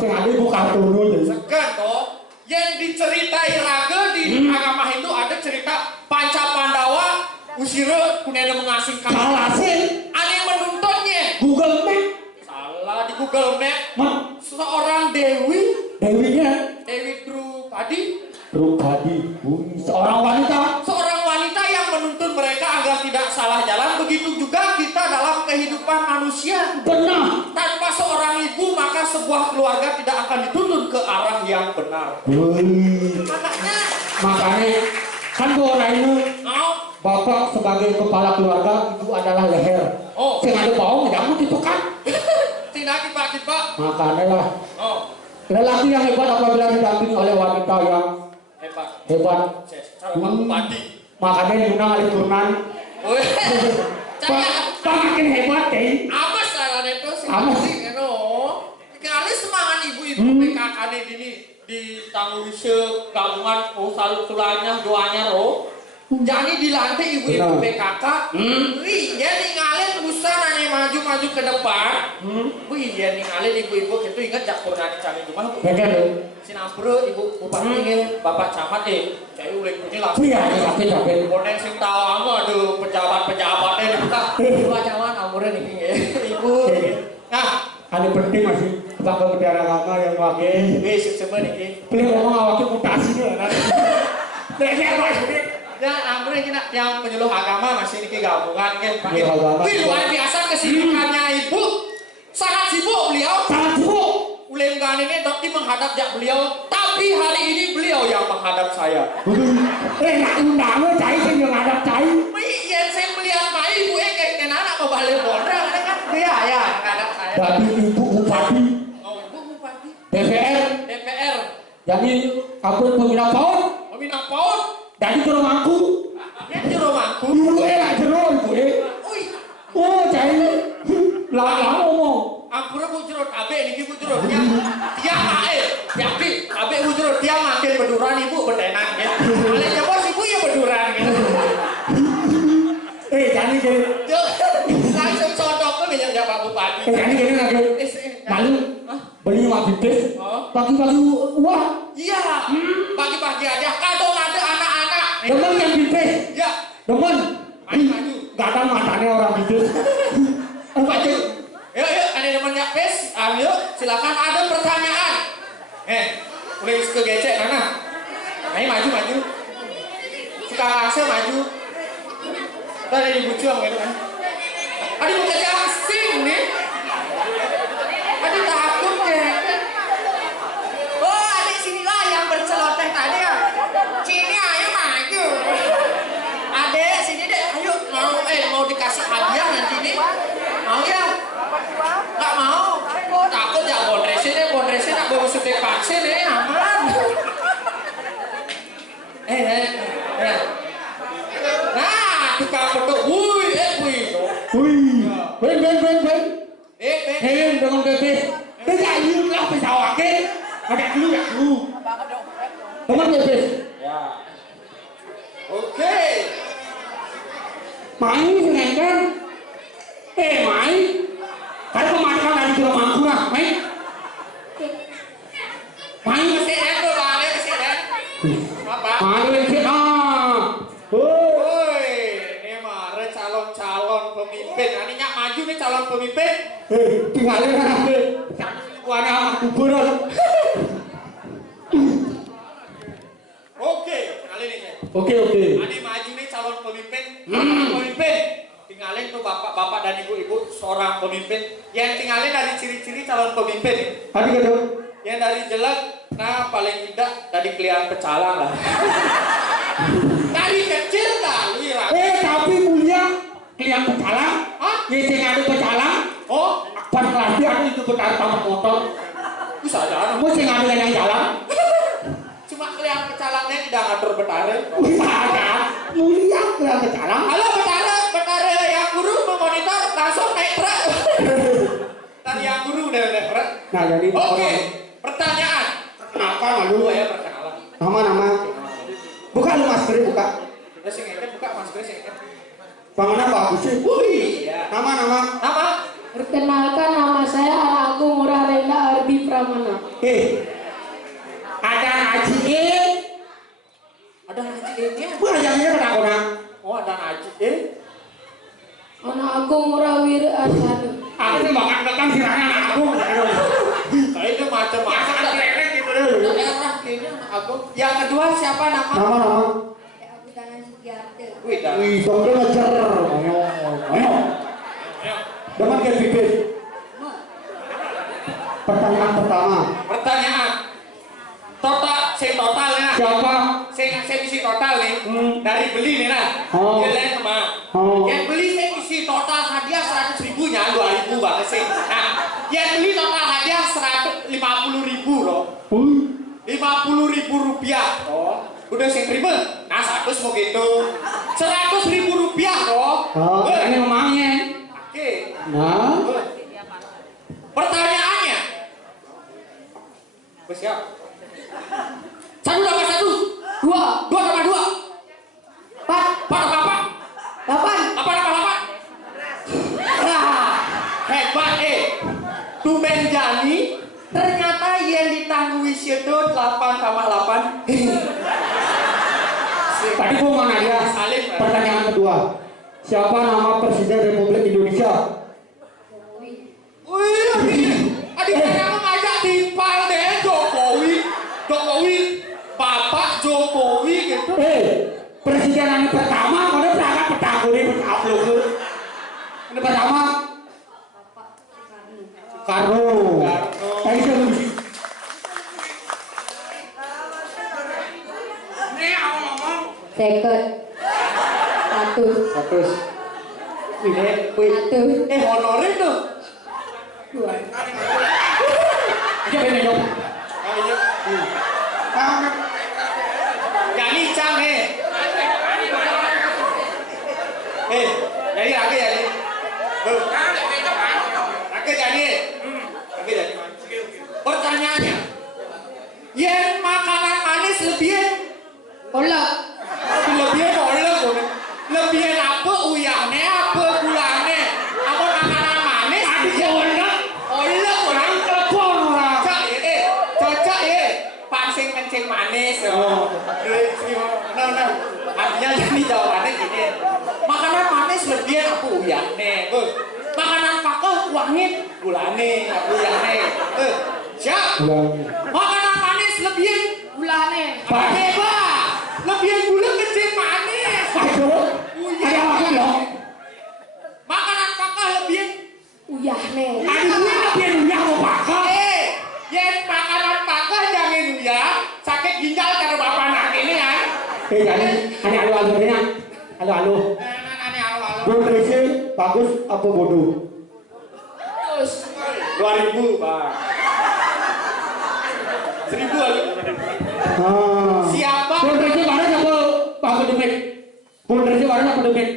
Sing ade ku kartono jadi. Segan toh. Yang diceritai raga di agama Hindu ada cerita Panca Pandawa usira kunena mengasingkan. Salah sih. Ada yang menuntunnya. Google Map. Salah di Google Map. Mak, Seorang Dewi Drupadi. Seorang wanita. Seorang wanita yang menuntun mereka agar tidak salah jalan. Begitu juga kita dalam kehidupan manusia. Benar. Tanpa seorang ibu maka sebuah keluarga tidak akan dituntun ke arah yang benar. Makanya kan orang ini bapak sebagai kepala keluarga itu adalah leher. Oh. Sing ada bawang jamu itu kan. Tidak kipak. Makanya lah. Oh. Lelaki yang hebat apabila didampingi oleh wanita yang hebat. Cara bupati. Makanya Yuna Alikunan. Makin hebat deh. Apa salah itu sih? Apa? Kali semangat ibu-ibu PKK ini di tanggung gabungan sulanya doanya jadi di lantai ibu-ibu PKK iya ninggalin busa nanya maju-maju ke depan iya ninggalin ibu-ibu itu ingat jakpur nanya cari rumah Sinampura ibu bupati bapak camat saya ulang ini langsung tapi bonen sing tahu aduh pejabat-pejabatnya bapak camat amuran ini ibu nah ada penting masih tentang bendera agama yang pakai basic sebenarnya pilih ngomong awaknya mutasi nih ya ampun kita yang penyuluh agama masih ini gabungan kan luar biasa kesibukannya ibu sangat sibuk beliau ulengan ini dokter menghadap jak beliau tapi hari ini beliau yang menghadap saya nak undangnya cai sih yang menghadap cai yang saya melihat mai ibu kayak anak mau balik bodang kan dia ya menghadap saya tapi ibu bupati DPR jadi aku peminat PAUD dari jero mangku ibu lah jero ibu oh cai lah ngomong ampura bu jero tabe niki bu jero tiang tabe bu jero tiang makin beduran ibu betenan ya alenya bos ibu ya beduran gitu jadi gini langsung contoh kan yang Pak Bupati jadi gini lagi lalu beli mabibis pagi-pagi wah iya pagi-pagi aja kadang ada anak-anak demen yang bibis ya demen maju gak ada matanya orang bibis maju yuk ada demennya pes ayo silakan ada pertanyaan boleh ke gecek mana ayo maju suka rasa maju kita ada di bucung gitu kan aduh bukan asing nih aduh takut deh oh adik sinilah yang berceloteh tadi ya sini ayo maju adek sini deh ayo mau dikasih hadiah nanti nih mau ya nggak mau takut ya bondresin nak bawa suntik vaksin aman nah tukang foto ben dengan bebek tidak yuk lah pesawake ada dulu teman bebek ya oke main dengan kan main kalau kemarin dari jero mangku lah main kesini tuh balik kesini apa ini mah calon pemimpin aninya maju nih calon pemimpin tinggalin aja warna amat kuburan oke kali ini oke ani maju nih calon pemimpin tinggalin tuh bapak dan ibu seorang pemimpin yang tinggalin dari ciri-ciri calon pemimpin tadi kan yang dari jelek nah paling tidak dari kelihatan pecalang lah dari kecil dah tapi mulia kelihatan pecalang yang ada pecalang pas kelas ada itu betar tamat motor bisa jalan mesti ngambil yang jalan cuma kelihatan pecalangnya tidak ngatur betare ada mulia kelihatan pecalang halo betare yang guru memonitor langsung naik truk tadi yang guru udah naik truk nah jadi oke pertanyaan kenapa malu ya perkenalan nama buka lu masker buka udah sing buka masker sing bangunan bagus sih nama nama Perkenalkan nama saya Agung Murah Renda Ardi Pramana. Ada ngaji eh. Ada ngaji ini. Bayangnya kena kona. Oh, ada ngaji Anak aku murawir asal. Aku tuh makan datang sirahnya anak aku. Kayaknya macam-macam. Masa kelelek gitu loh. Daerah kayaknya anak aku. Yang kedua siapa nama? Nama. Aku tangan Sugiarte. Wih, dah. Wih, songnya ngejar. Ayo. Dapat ke bibir. Pertanyaan pertama. Pertanyaan. Totalnya. Siapa? Saya isi total nih. Dari beli nih nah. Oh. Yang sama. Oh. Yang beli saya isi total hadiah 100.000 nya 2.000 banget sih. Nah, yang beli total hadiah 150.000 loh. 50.000 rupiah. Oh. Udah saya terima. Nah, 100 mau gitu. 100.000 rupiah loh. Oh, ini memangnya. Oke. Nah. Pertanyaannya. Siap. 1 tambah 1. 2 tambah 2. 4 tambah apa? 8 tambah 8. Hebat Tumben Jani. Ternyata yang ditangguhi itu 8 tambah 8. Tadi gua mau nanya. Salim. Pertanyaan kedua. Siapa nama Presiden Republik Indonesia? Wih, adik saya mau ngajak timpal deh Jokowi, Bapak Jokowi gitu. Presiden yang pertama, kalau berangkat petang ini upload. Yang pertama, Karno. Tadi saya mesti. Ini aku ngomong. Seket. 100. Ini, honorin tuh. 2. Aja bener dong. Jadi Cang jadi lagi jadi. Lagi jadi. Pertanyaannya, yang makanan manis lebih Kolak. lebih apa uyahnya apa gulanya apa makanan manis orang Telepon orang. cocok pancing kencing manis artinya jadi jawabannya gini makanan manis lebih apa uyahnya makanan pakah wangi gulanya apa uyahnya siap makanan manis lebih Gulane. hebat lebih gula kencing manis Ada apa dong? makanan pakah lebih Uyahne. Aduh, tapi yang mau pakar. yang makanan pakah jangan ya sakit ginjal karena bapak anak ini ya Jadi, ada alu-alunya. Alu-alu. Bonrese bagus apa bodoh? Terus. 2.000 Pak 1.000 aja siapa Bonrese barang apa Pak Demit? Bonrese barang apa Demit?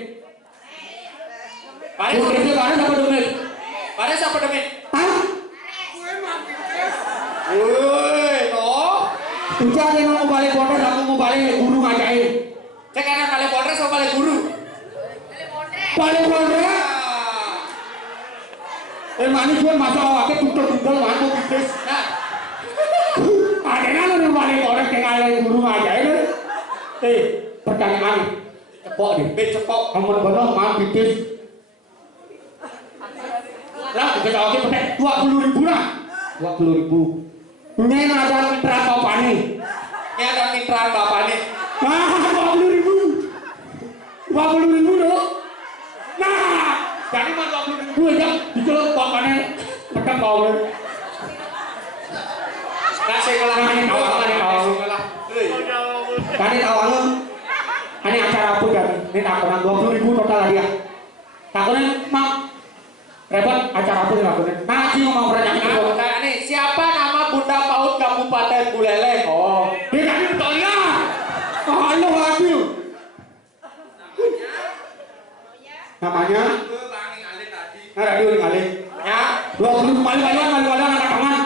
Bonrese barang apa Demit? pada siapa demit Hah? woi toh Ucap yang mau balik pondok, aku mau balik guru ngajain. cek anak kali polres sama kali guru Balik pondok. Manis jual masa awaknya tutul-tutul mantu bisnis. nah Ada lu balik pondok kayak guru ngajain. Pertanyaan. Cepok nih. cepok Kamu benar mau bisnis. Lah, kita awaknya pakai 20.000 lah. 20.000. Ini ada mitra apa nih? ini ada mitra bapak nih 20.000. 20.000 dong. Nah, jadi mah 20.000 aja diceluk bapaknya petang bau. nah sekolah ini Tadi awalnya ini acara apa ya? Ini takunan 20.000 total lagi ya. Takunan mau repot acara apa nih takunan? Nanti mau pertanyaan itu. nah nih siapa nama Bunda Paut Kabupaten Buleleng Dia tadi bertanya. Halo Habil. Namanya? Nah, radio ngalih. ya 20 malu-maluan angkat tangan.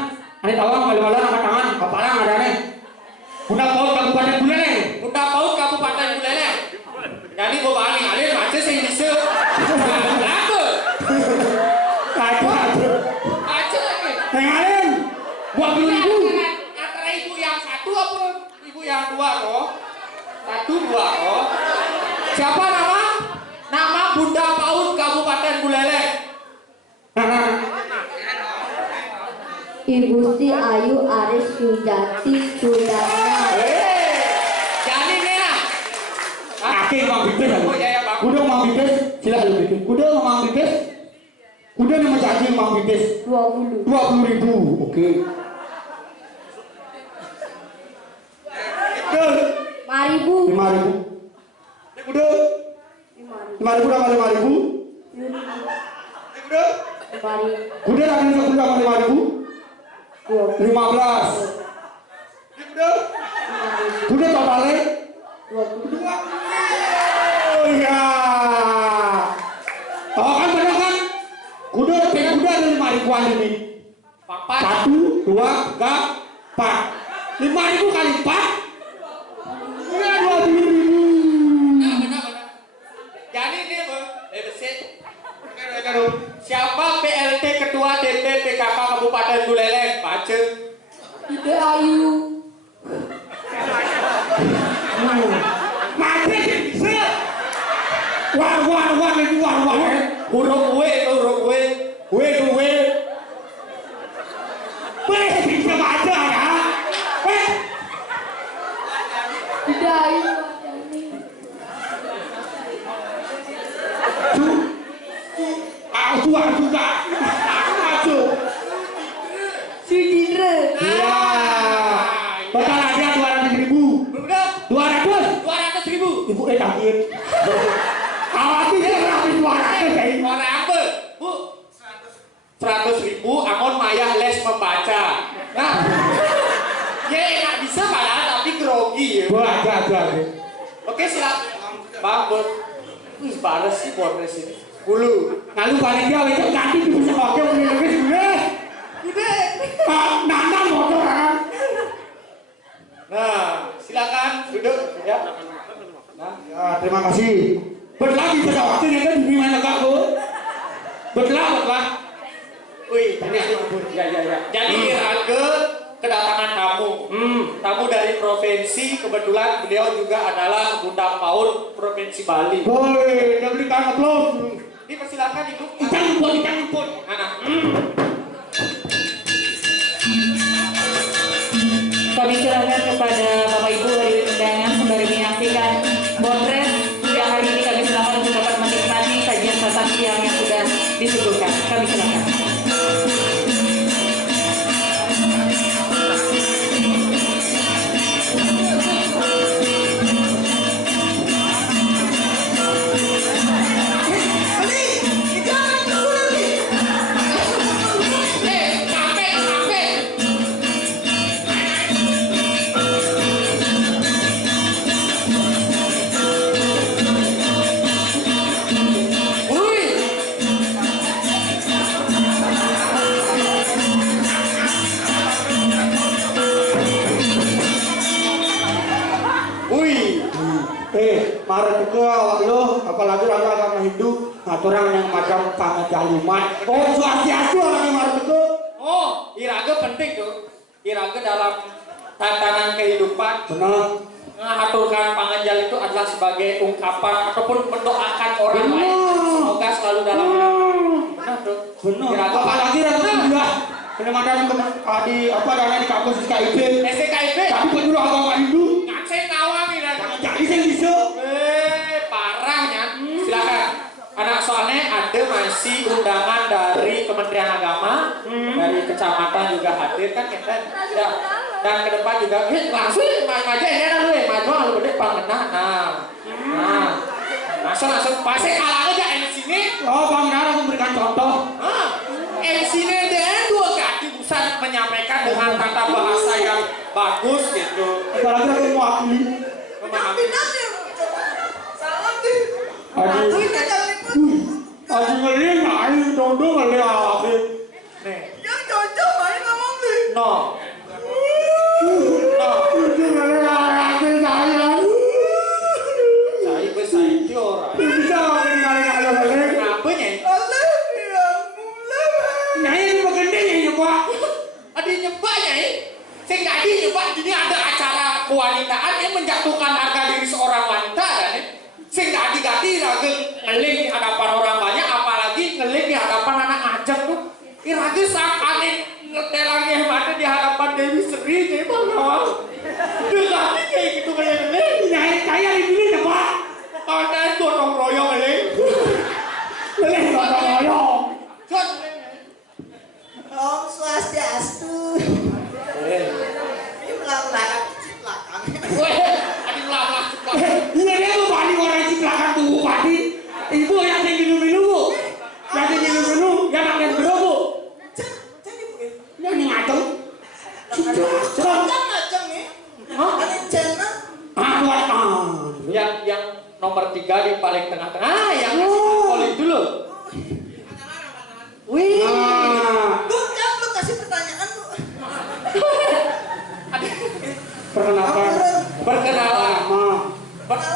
Ini tawang malu-maluan angkat tangan. Kepala ada nih. Bunda Paut Kabupaten Buleleng. Bunda Paut Kabupaten Buleleng jadi gue balik ngalir macet sih bisa kenapa Aduh. macet lagi Ngalih. 20.000. dua kok. 1, 2 kok. Siapa nama? Nama Bunda PAUD Kabupaten Buleleng. Ibu Sri Ayu Aris Sujati Sudana. Jadi nih lah. Oke, Mang Bibis. Oh iya ya Bang. Kuda Mang Bibis, silakan Bibis. Kuda Mang Bibis. Kuda nama cacing Mang Bibis. 20. 20.000. Oke. Kuda 5.000. 5.000. Kuda 5.000 sama 5.000. Kuda 5.000. kuda lagi 10 sama 5.000. 15. Kuda kuda totalnya 20. oh iya. Oh kan bener kan? Kuda ada 5.000-an ini. 4. 1, 2, 3, 4. 5.000 kali 4. Iya 20.000. Benar. Jadi nih Bang, siapa PLT Ketua DPPKK Kabupaten Buleleng? Baca. Ide Ayu. Mati bisa. Wah. Huruf W itu huruf W. W. Bisa baca ya. Ide Ayu. Tua juga. Masuk. Sudindra. Iya. Total ada 200.000. Berapa? 200. 200.000. Ibu takut. Awati dia berapa 200 ya? Orang apa? Bu. 100.000 Amon Maya les membaca. Nah. Ya enak bisa padahal tapi grogi ya. Wah, ada. Oke silakan. Bang, buat. Balas sih buat ini. Bulu. Lalu panitia itu ganti di bisa oke menilai gue. Gede. Nana motor kan. Nah, silakan duduk ya. Nah, Ya, terima kasih. Berlagi pesawatnya ini kan di mana kak bu? Berlah. wih, ini ada kubur. Ya. Jadi Raga kedatangan tamu. Tamu dari provinsi, kebetulan beliau juga adalah Bunda PAUD Provinsi Bali. Woi, dia berikan aplaus. Dipersilakan Ibu. Ikan pun. Nah. Kami silakan kepada Bapak Ibu dari undangan sembari menyaksikan potret yang hari ini kami silakan untuk dapat menikmati sajian makan siang yang sudah disuguhkan. Kami silakan. Marah juga awak lo, apalagi ada agama Hindu, aturan yang macam pangajaluman. Oh, swastiastu orang yang marah juga. Oh, Iraga penting tuh. Iraga dalam tantangan kehidupan. Benar. Mengaturkan panganjal itu adalah sebagai ungkapan ataupun mendoakan orang lain semoga selalu dalam benar tuh. Benar. Iraga Apalagi ada juga. Penematan di apa namanya di kampus SKIP. SKIP. Tapi penyuluh agama Hindu. Ngaceng ngawang ini. Jadi saya bisa. Parahnya. Silakan. Anak soalnya ada masih undangan dari Kementerian Agama, dari kecamatan juga hadir kan kita. Ya. Dan ke depan juga langsung maju ini dulu ya, maju lalu gede pangenah. Nah. Langsung pasti kalah aja MC ini. Oh, Bang Nara memberikan contoh. MC ini dia dua kaki busan menyampaikan dengan tata bahasa yang bagus gitu. Apalagi aku mewakili. Memahami. Aduh ngeri ngai dondo ngeri awake. Nih. Yang cocok main ngomong nih. No. Itu ngeri awake saya. Saya besar itu orang. Bisa ngeri. Kenapa nya? Ale yang mulai. Nyai ini begede ya nyoba. Ada nyebaknya ya? Saya nggak ada nyebak. Ini ada acara kewanita kenyataan yang menjatuhkan harga diri seorang wanita dan sing gadi-gadi lagi ngeling di hadapan orang banyak, apalagi ngeling di hadapan anak ngajak tuh. Iragi saat aneh ngetelangnya mati di hadapan Dewi Sri, jadi bagaimana? Dekati kayak gitu kayak ngeling. Nyai kaya di sini ya Pak. Ada gotong royong ngeling. Ngeling gotong royong. Kan? Om Swastiastu. Ini melanggar ciplakan. Weh, adi melanglah cepat. Iya dia tuh Pak, orang ciplakan tuh Pak. Ibu yang minum-minum Bu. Yang minum-minum, yang makan bro Bu. Jadi Bu. Yang ngaceng. Ngaceng nih. Hah? Ada channel. Yang nomor 3 di paling tengah-tengah. Ah, yang ngasih dulu. Wih. Bu, jangan lu kasih pertanyaan Bu. Perkenalkan. Perkenalan.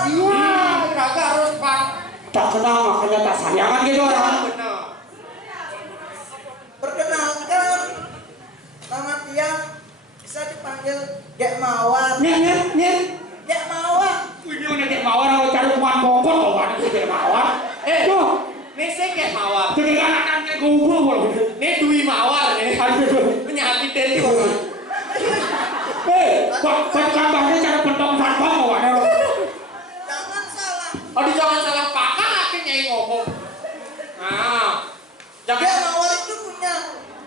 Iya, Raga harus Pak. Tak kenal makanya tak sayangan gitu orang. Benar. Perkenalkan, nama Tiang bisa dipanggil Dek Mawar. Nyet. Dek Mawar. Ini udah Dek Mawar, kalau cari kuman bongkor kok kan itu Dek Mawar. Tuh, Ini sing kayak mawar. jadi anak-anaknya gugur kalau gitu. Ini Dwi Mawar nih. Menyakitin itu. Gambarnya cara pentong sarpong kok kan. Jangan salah. Aduh jangan salah pakar akhirnya yang ngomong. Nah, Dek jangan. Mawar itu punya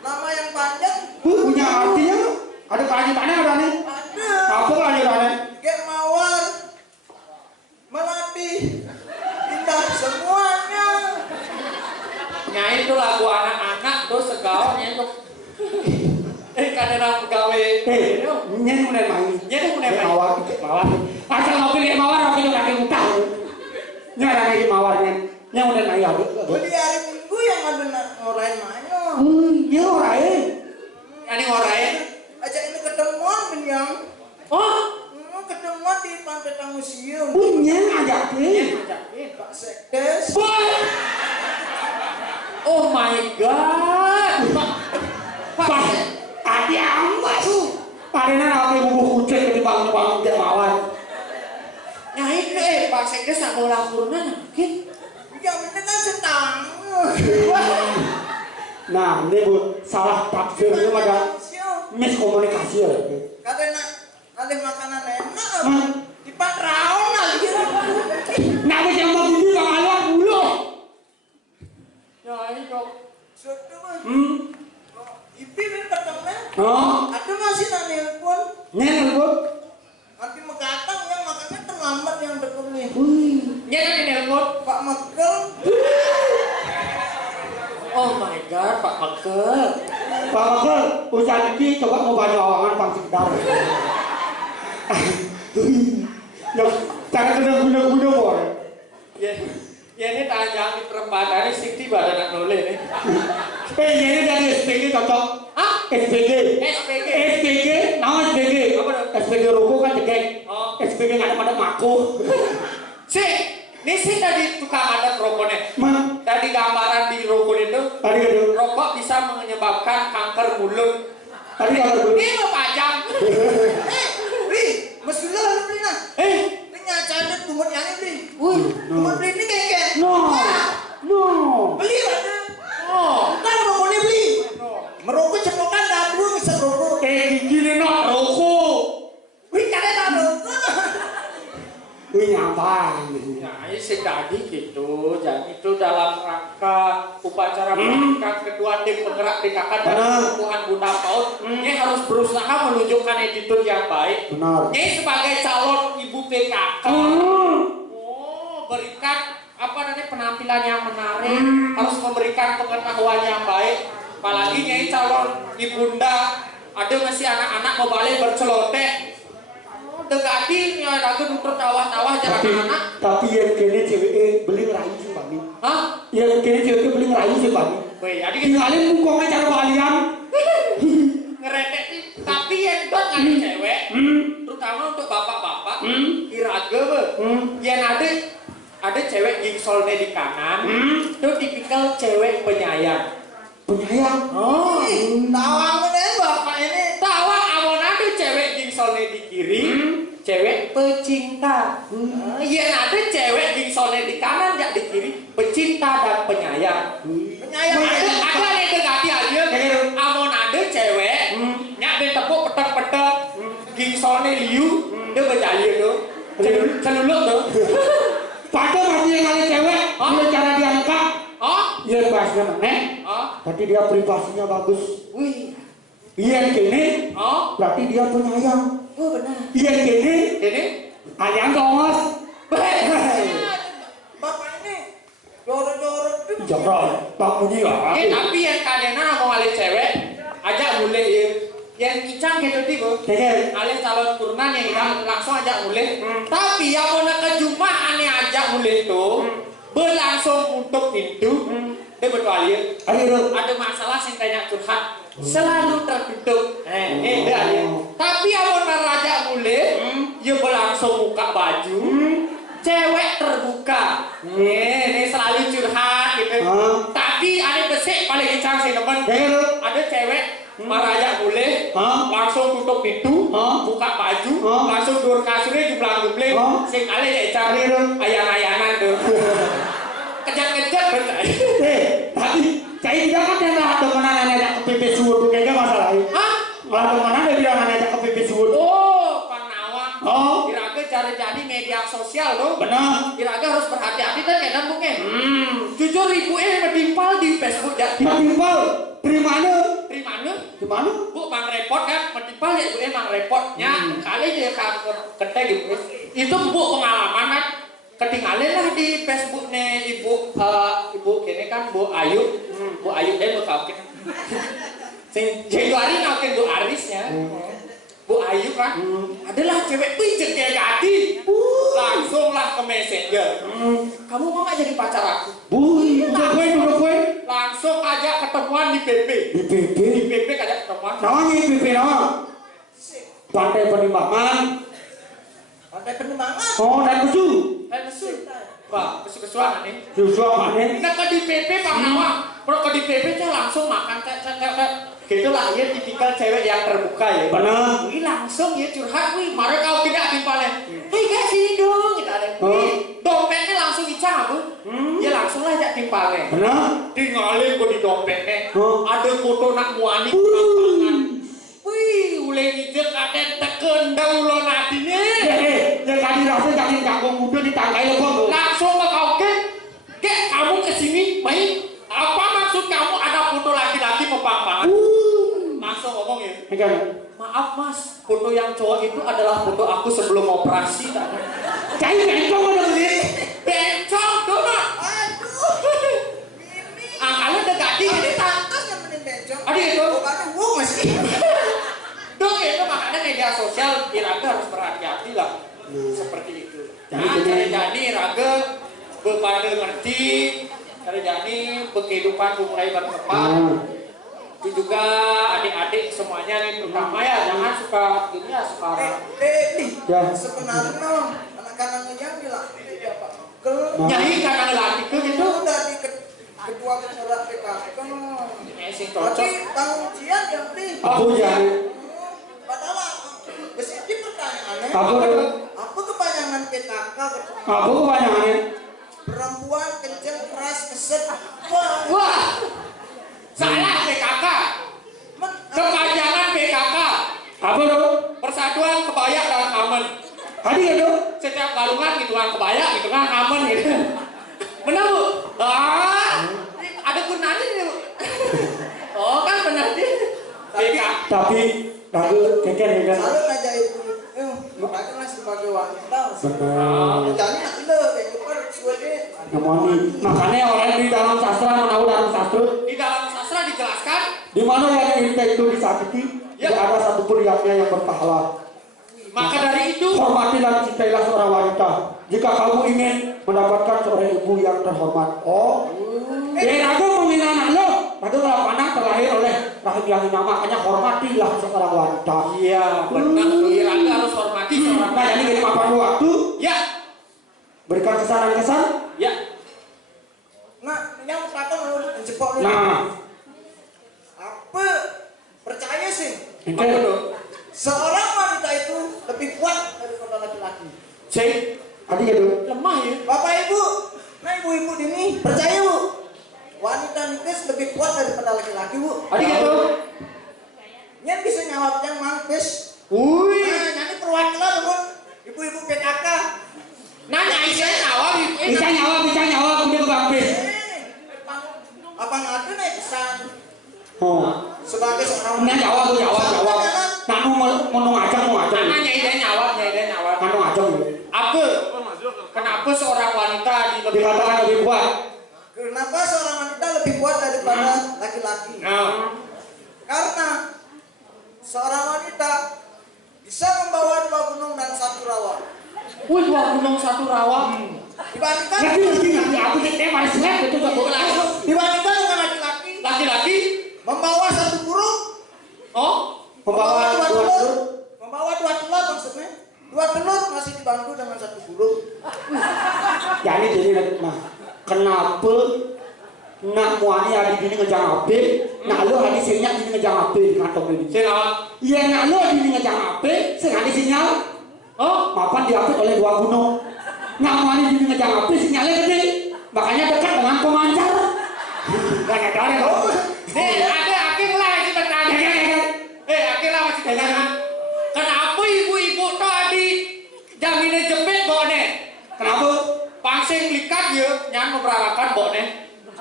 nama yang panjang. Punya artinya ada kelanjutannya ada nih. Ada. Apa kelanjutannya? Dek Mawar melatih indah semuanya. Nyai itu lagu anak-anak tuh segaul nyai tuh. Kadang pegawai. Nyet mulai main. Nyai mulai Dek main. Mawar, Dek Mawar. Asal ngopi Dek Mawar, ngopi itu kaki utang. Ini ada lagi Mawarnya. Yang udah main ada. Beli hari Minggu yang ada ngorain mainnya. Iya orang. Ini ngorek. Ajak ini ketemuan Benyang. Oh, Ketemuan di Pantai Museum. Punya ngajakin. Pak Sekdes. boy. Oh my god. Pak, hati amat tuh. Parina apa bubuh kucing di bangun Dek Mawar. Nyai ke Pak Sekdes nak bola kurungan nggih. Yang ini kan setang. Nah, ini Bu, salah tafsirnya ada miskomunikasi ya. Karena nanti makanan enak. Hmm. Di Pak Raon lagi. Nah, wis yang mau ini Bang Alwan dulu. Nyai dok. Sudah mah. Ipi ini ketemu. Oh, Ada masih nanti pun. nyen Bu. Nanti mengatang yang makannya terlambat yang betul nih. Nyai kan ini nelpon. Pak Mekel. Oh my god, Pak Mekel. Pak Makel, usaha ini coba mau banyak omongan Bang Sikdar. Ya, cara guna-guna bor. Ya, ya ini tanjang di perempatan ini Siti badan nak noleh nih. Ini dari SPG cocok. Hah? SPG. SPG. SPG, nama SPG. Apa dong? SPG ruko kan cekek. Oh. SPG nggak ada pada maku. Ini sih tadi tukang adat rokoknya. Man, Tadi gambaran di rokok itu, tadi kan dulu. rokok bisa menyebabkan kanker mulut. Tadi kalau dulu. Ini mau pajang. Beli, mesulah lu beli nah. Ini nyacanya tumut yang ini beli. Tumut beli ini kayak. No. Beli ada. Oh. Ntar rokoknya beli. Merokok cepokan dadu bisa rokok. Gini no, rokok. Wih, kada tak rokok. Wih ngapain? Nah, ini sih tadi gitu. Jadi itu dalam rangka upacara pernikahan kedua tim penggerak PKK dan perempuan Bunda PAUD. Ini harus berusaha menunjukkan attitude yang baik. Benar. Ini sebagai calon ibu PKK. Oh, berikan apa namanya penampilan yang menarik, harus memberikan pengetahuan yang baik. Apalagi nyai calon ibunda, ada masih anak-anak mau balik berceloteh. Dekati nya lagu nutur tawah-tawah jalan anak. Tapi yang kene cewek beli ngerayu sih Bang. Hah? Yang kene cewek beli ngerayu sih Bang. Weh, jadi Tinggalin mukongnya cara kalian. ngeredek nih. Tapi yang dot ada cewek, terutama untuk bapak-bapak, iraga be. Yang ada cewek gingsolnya di kanan, itu tipikal cewek penyayang. Penyayang. Oh, Tawang ini bapak ini. tawa awon ada cewek gingsolnya di kiri, cewek pecinta. Iya, ada cewek gingsone di kanan, ya di kiri, pecinta dan penyayang. Penyayang. Ada yang ganti aja. Amon ada cewek, nyak dia tepuk petek-petek, gingsone liu, dia berjaya tuh. Celuluk tuh. Padahal masih yang ada cewek, dia cara dia nikah. Oh, Iya bahasnya mana? Berarti dia privasinya bagus. wih, Iya gini, oh, berarti dia penyayang. benar. Iya gini, Ini, ayang gongos. Bapak ini jorok-jorok. Jorok, Pak Muni lah. tapi yang kadena mau alih cewek, ajak boleh ya. Yang icang gitu tiba. Oke. Alih calon turunan yang langsung ajak boleh. Tapi yang mau nak ke Jumat aneh ajak boleh tuh, berlangsung untuk pintu. Dia betul ya. Ayo, Ada masalah sing tanya curhat selalu tertutup. Dia ya. Tapi yang mau ajak boleh, ya berlangsung buka baju. Cewek terbuka, ini selalu curhat gitu. Tapi ada besek paling icang sih teman. Ada cewek marajak boleh, langsung tutup pintu, buka baju, langsung dur kasurnya jumlah-jumlah, sing kali ya cari ayang-ayangan tuh. Kejar-kejar berkali. tapi saya tidak kan yang lah temenan anak ke PP Suwud kayaknya masalahnya. Malah temenan dia bilang anak ke PP Suwud. Oh, Kang Nawang. Kira-kira cari jadi media sosial loh. Benar. Kira-kira harus berhati-hati kan kayak mungkin. Jujur ibu menimpal di Facebook ya. Menimpal, dari mana? Dari mana? Di mana? Bu mang repot kan, menimpal ya ibu mang repotnya. Kali dia ketek gitu. Itu bu pengalaman kan. Ketinggalan lah di Facebooknya ibu kini kan Bu Ayu. Bu Ayu dia berkawin. Sing Januari ngawin Bu Arisnya. Bu Ayu kan, adalah cewek pijet kayak gadi. Langsung lah ke Messenger. Kamu mau gak jadi pacar aku? Udah gue. Langsung aja ketemuan di PP. Di PP. Di PP aja ketemuan. Namanya PP nama. Pantai Penimbangan. Pantai Penimbangan. Oh, dan Kusu. Wah, kesukaan nih. Joshua mana? Nah, di PP Pak Nawang. Kalau ke di PP cah langsung makan gitulah ya tipikal cewek yang terbuka ya. Benar. Wih langsung ya curhat wih, mari kau tidak timpalnya. Hei guys sini dong kita ada. Dompetnya langsung dicang aku. Ya langsung lah ajak timpalnya. Benar. Tinggalin gua di dompetnya. Ada foto nak muani tangan. Wih, uleh ijek ada teken daulo nadine. Ya kali rasa jangan kagum muda ditangkai lo. Langsung ke kau ke kamu kesini main. Apa maksud kamu ada foto laki-laki mempang-pangan? Langsung ngomong ya. Maaf mas, foto yang cowok itu adalah foto aku sebelum operasi. Cai bencong udah beli. Bencong tuh nak. Aduh. Kalau udah ganti ini tak. Pantas yang mending bencong. Aduh itu. Bukannya wong masih. Tuh itu makanya media sosial Iraga harus berhati-hati lah. Seperti itu. Nah jadi Iraga bepada ngerti. Jadi kehidupan mulai berkembang. Itu juga adik-adik semuanya nih terutama ya jangan suka gini ya sekarang. Ya. Sebenarnya anak-anak yang bilang dia Pak Kel. Nyai karena lagi ke gitu. Udah di ketua penyerat PKK kan. Sing Tapi cocok. tanggung ujian yang penting. Aku jadi. Padahal ini pertanyaannya. Apa kepanjangan PKK? Aku kebanyakan. Perempuan kenceng keras keset. Wah, salah PKK. Kepanjangan PKK. Apa dong? Persatuan Kebaya dan Aman. Tadi ya dong. Setiap galungan gitu kan kebaya gitu kan aman gitu. Benar bu? Ada gunanya nih bu. Oh kan benar sih. Tapi lagu keker. Selalu aja ibu. Makanya sebagai wanita. Benar. Jadi ada kehidupan sebagai. Makanya orang di dalam sastra menahu dalam sastra. Di dalam sastra dijelaskan. Di mana wanita itu disakiti, tidak ada satupun yang berpahala. Maka dari itu. Hormati dan cintailah seorang wanita. Jika kamu ingin mendapatkan seorang ibu yang terhormat. Aku menghina anak lo. Aku kalau anak terlahir oleh rahim yang hina, makanya hormatilah seorang wanita. Iya benar. Iraga harus hormati seorang Nah, jadi gini mapan waktu. Ya. Berikan kesan-kesan. Ya. Nah, yang kata menurut jepok dulu. Nah. Apa? Percaya sih. Oke. Seorang wanita itu lebih kuat daripada Cek, Adik ya tuh. lemah ya. Bapak Ibu, nah ibu-ibu ini percaya Bu, wanita nipis lebih kuat daripada laki-laki Bu. Adik ya tuh. Nyen bisa nyawat yang mangkis. Wih, Nah, nanti perwakilan teman ibu-ibu PKK. nanya Aisyah nyawa, Bisa nyawa, kemudian ke Bang Bis. Apa ngadu nih kesan Oh. sebagai seorang Nah jawab. Nanu mau ngajak. nanya ide nyawa. Nanu ngajak. Apa? Kenapa seorang wanita Dikatakan lebih kuat. Kenapa seorang wanita lebih kuat daripada laki-laki? Nah, Karena seorang wanita bisa membawa 2 gunung dan 1 rawa. wih 2 gunung 1 rawa. Dibandingkan Ngerti aku tema slap itu gak boleh. dibandingkan dengan laki-laki Laki-laki, membawa 1 burung, oh, Membawa 2 telur. membawa 2 telur maksudnya. 2 telur masih dibantu dengan 1 burung. Jadi mah kenapa nak muani hari ini ngejang ape, nak lu hari sinyal ini ngejang ape di kantong ini. selamat. Iya nak lu hari ini ngejang ape, sengaja sinyal. Oh, Mapan diapit oleh 2 gunung. Nak muani ini ngejang ape, sinyalnya gede, makanya dekat dengan pemancar. Gak ada. ada akhir lah yang bertanya. Akhir lah masih bertanya. Kenapa ibu-ibu tadi jaminnya jepit bone? Kenapa? Pangsing likat ya, nyan memperalakan bone.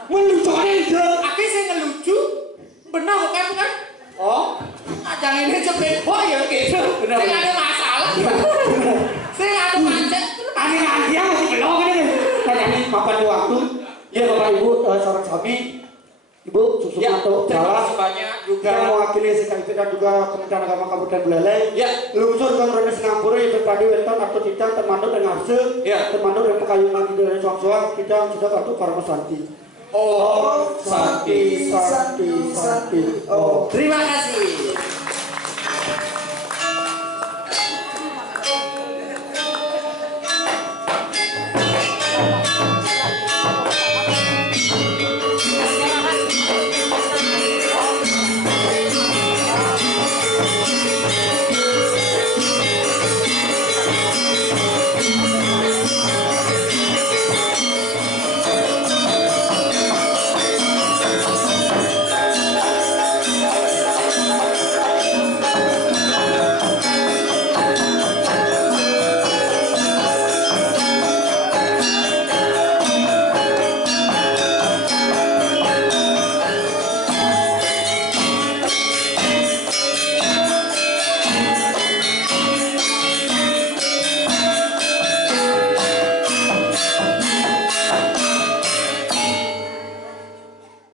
Melucu aja. Akhir saya ngelucu, benar bukan? Oh, jaminnya jepit boy ya gitu. Saya nggak ada masalah. Saya nggak ada macet. Aneh-aneh masih belum ini. Nah ini mapan di waktu. Ya Bapak Ibu, seorang suami, Ibu susu Ya, atau terima jalan. kasih banyak juga. Yang mewakili SKIP dan juga Kementerian Agama Kabupaten Buleleng. Ya. Lungsur ke Rene Singapura itu tadi weton atau kita termandu dengan hasil. Ya. Termandu dengan pekayunan di dari suang-suang kita sudah kartu Parma Santi. Oh, Santi. Oh. terima kasih.